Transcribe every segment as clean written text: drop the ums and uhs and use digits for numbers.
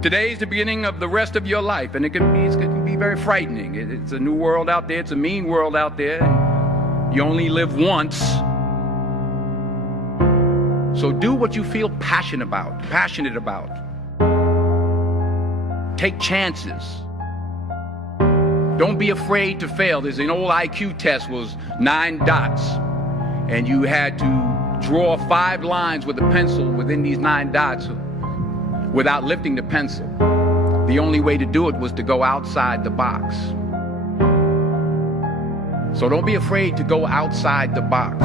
Today is the beginning of the rest of your life, and it can be very frightening. It's a new world out there. It's a mean world out there. And you only live once. So do what you feel passionate about. Take chances. Don't be afraid to fail. There's an old IQ test, was 9 dots, and you had to draw 5 lines with a pencil within these 9 dots without lifting the pencil. The only way to do it was to go outside the box. So don't be afraid to go outside the box.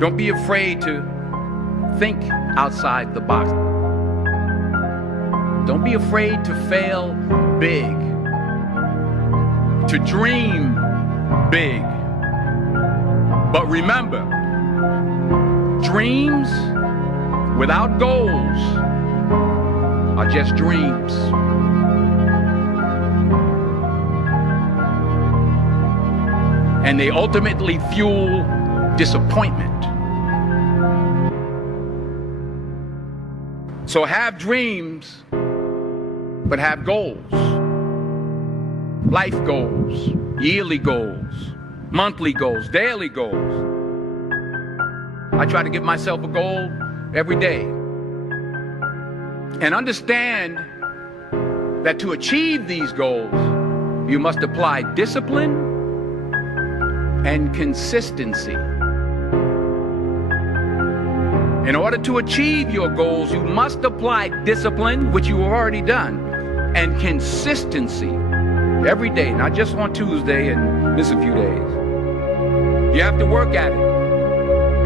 Don't be afraid to think outside the box. Don't be afraid to fail big, to dream big. But remember, dreams without goals are just dreams. And they ultimately fuel disappointment. So have dreams, but have goals. Life goals, yearly goals, monthly goals, daily goals. I try to give myself a goal every day. And understand that to achieve these goals, you must apply discipline and consistency. In order to achieve your goals, you must apply discipline, which you have already done, and consistency every day, not just on Tuesday and miss a few days. You have to work at it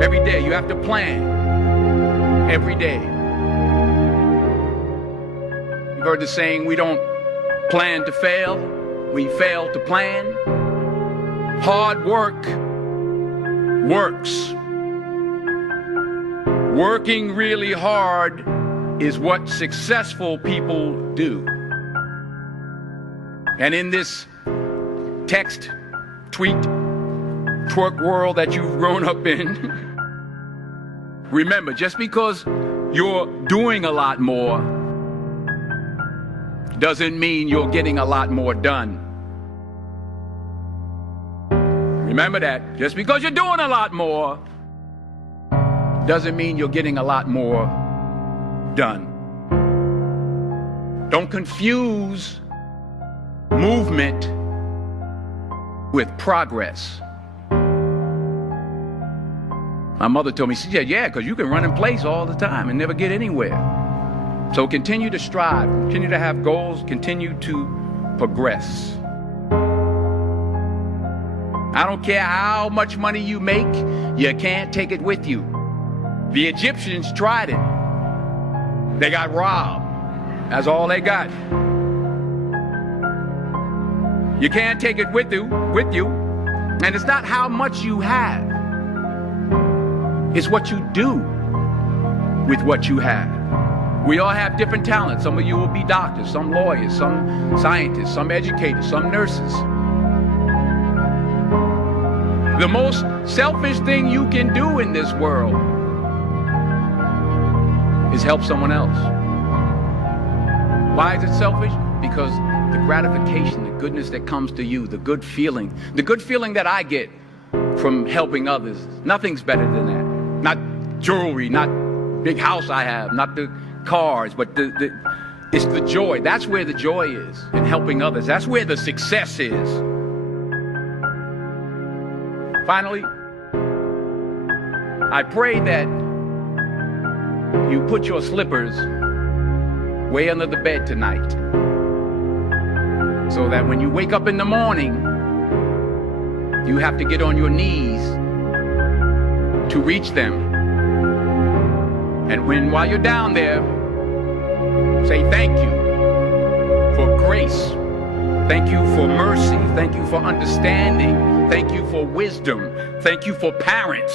every day. You have to plan every day. You've heard the saying, we don't plan to fail, we fail to plan. Hard work works. Working really hard is what successful people do. And in this text, tweet, twerk world that you've grown up in, remember, just because you're doing a lot more doesn't mean you're getting a lot more done. Remember that. Just because you're doing a lot more doesn't mean you're getting a lot more done. Don't confuse movement with progress. My mother told me, she said, yeah, because you can run in place all the time and never get anywhere. So continue to strive, continue to have goals, continue to progress. I don't care how much money you make, you can't take it with you. The Egyptians tried it. They got robbed. That's all they got. You can't take it with you. And it's not how much you have. It's what you do with what you have. We all have different talents. Some of you will be doctors, some lawyers, some scientists, some educators, some nurses. The most selfish thing you can do in this world is help someone else. Why is it selfish? Because the gratification, the goodness that comes to you, the good feeling that I get from helping others, nothing's better than that. Not jewelry, not big house I have, not the cars, but it's the joy. That's where the joy is, in helping others. That's where the success is. Finally, I pray that you put your slippers way under the bed tonight, so that when you wake up in the morning, you have to get on your knees to reach them. And while you're down there, say thank you for grace. Thank you for mercy. Thank you for understanding. Thank you for wisdom. Thank you for parents.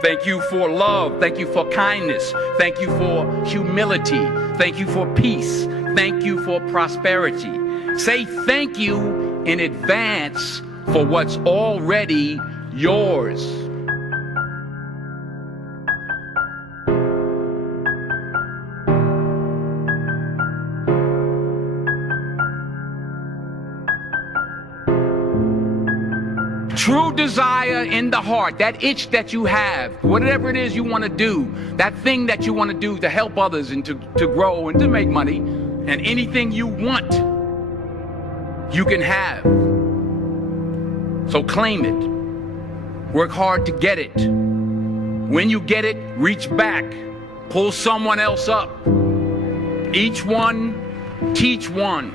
Thank you for love. Thank you for kindness. Thank you for humility. Thank you for peace. Thank you for prosperity. Say thank you in advance for what's already yours. true desire in the heart, that itch that you have, whatever it is you want to do, that thing that you want to do to help others and to grow and to make money, and anything you want, you can have. So claim it. Work hard to get it. When you get it, reach back. Pull someone else up. Each one, teach one.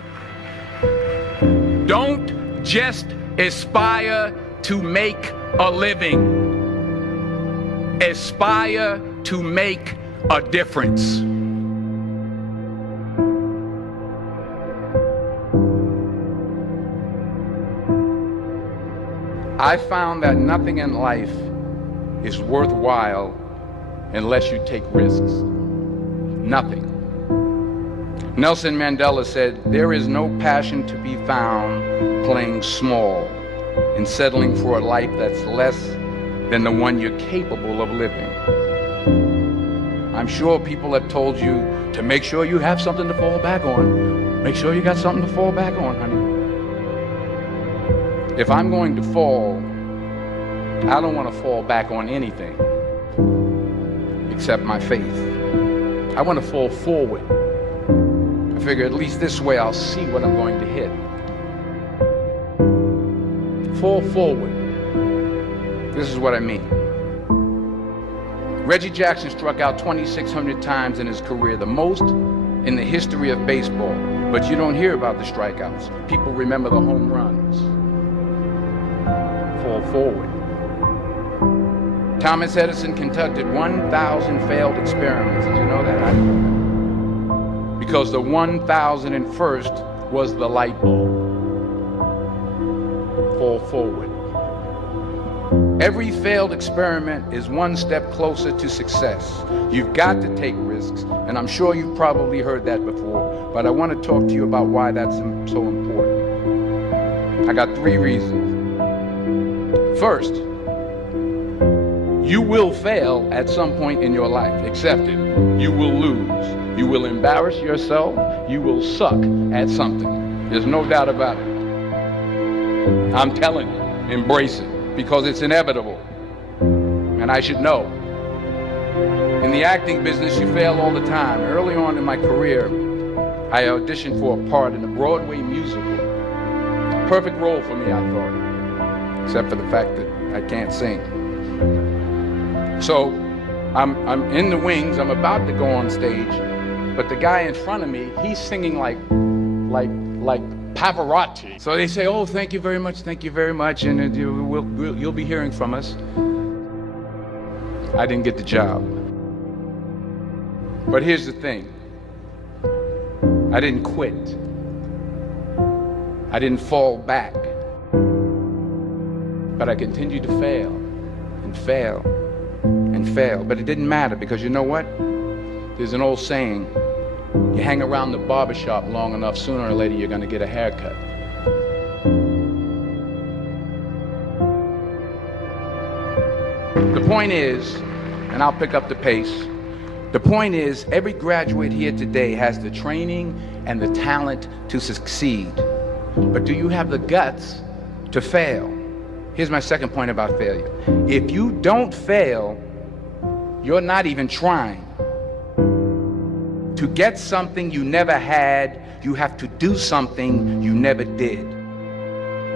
Don't just aspire to make a living. Aspire to make a difference. I found that nothing in life is worthwhile unless you take risks. Nothing. Nelson Mandela said, "There is no passion to be found playing small and settling for a life that's less than the one you're capable of living." I'm sure people have told you to make sure you have something to fall back on. Make sure you got something to fall back on, honey. If I'm going to fall, I don't want to fall back on anything except my faith. I want to fall forward. I figure at least this way I'll see what I'm going to hit. Fall forward. This is what I mean. Reggie Jackson struck out 2,600 times in his career, the most in the history of baseball. But you don't hear about the strikeouts. People remember the home runs. Fall forward. Thomas Edison conducted 1,000 failed experiments. Did you know that? I didn't know that. Because the 1,001st was the light bulb. Fall forward. Every failed experiment is one step closer to success. You've got to take risks, and I'm sure you've probably heard that before, but I want to talk to you about why that's so important. I got 3 reasons. First, you will fail at some point in your life. Accept it. You will lose. You will embarrass yourself. You will suck at something. There's no doubt about it. I'm telling you, embrace it, because it's inevitable. And I should know. In the acting business, you fail all the time. Early on in my career, I auditioned for a part in a Broadway musical. Perfect role for me, I thought. Except for the fact that I can't sing. So I'm in the wings, I'm about to go on stage, but the guy in front of me, he's singing like Pavarotti. So they say, "Oh, thank you very much, and you'll be hearing from us." I didn't get the job. But here's the thing. I didn't quit. I didn't fall back. But I continued to fail and fail and fail. But it didn't matter, because you know what? There's an old saying, you hang around the barbershop long enough, sooner or later you're going to get a haircut. The point is, and I'll pick up the pace, the point is, every graduate here today has the training and the talent to succeed. But do you have the guts to fail? Here's my second point about failure. If you don't fail, you're not even trying. To get something you never had, you have to do something you never did.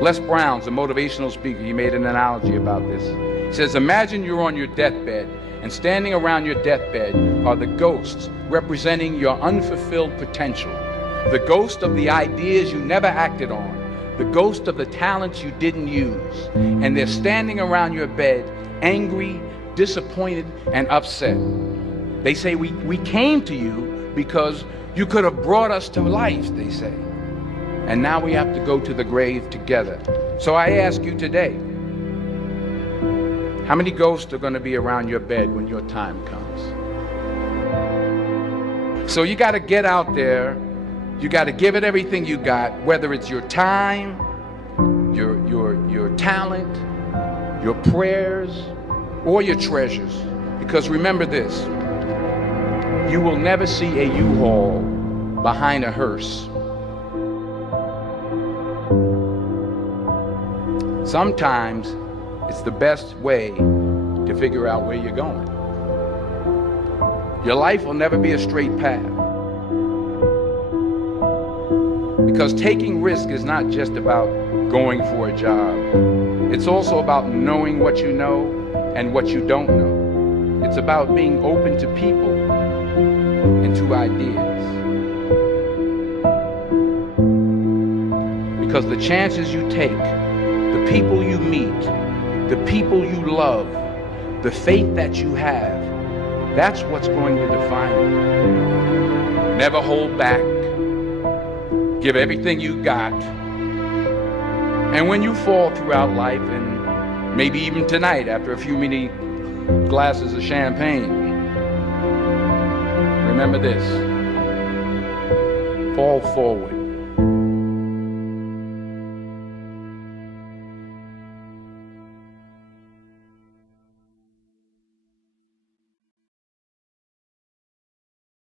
Les Brown's a motivational speaker. He made an analogy about this. He says, imagine you're on your deathbed, and standing around your deathbed are the ghosts representing your unfulfilled potential. The ghost of the ideas you never acted on. The ghost of the talents you didn't use. And they're standing around your bed, angry, disappointed, and upset. They say, we came to you because you could have brought us to life, they say. And now we have to go to the grave together. So I ask you today, how many ghosts are going to be around your bed when your time comes? So you got to get out there. You got to give it everything you got, whether it's your time, your talent, your prayers, or your treasures. Because remember this, you will never see a U-Haul behind a hearse. Sometimes It's the best way to figure out where you're going. Your life will never be a straight path. Because taking risk is not just about going for a job. It's also about knowing what you know and what you don't know. It's about being open to people and to ideas. Because the chances you take, the people you meet, the people you love, the faith that you have, that's what's going to define you. Never hold back. Give everything you got. And when you fall throughout life, and maybe even tonight after a few many glasses of champagne, remember this: fall forward.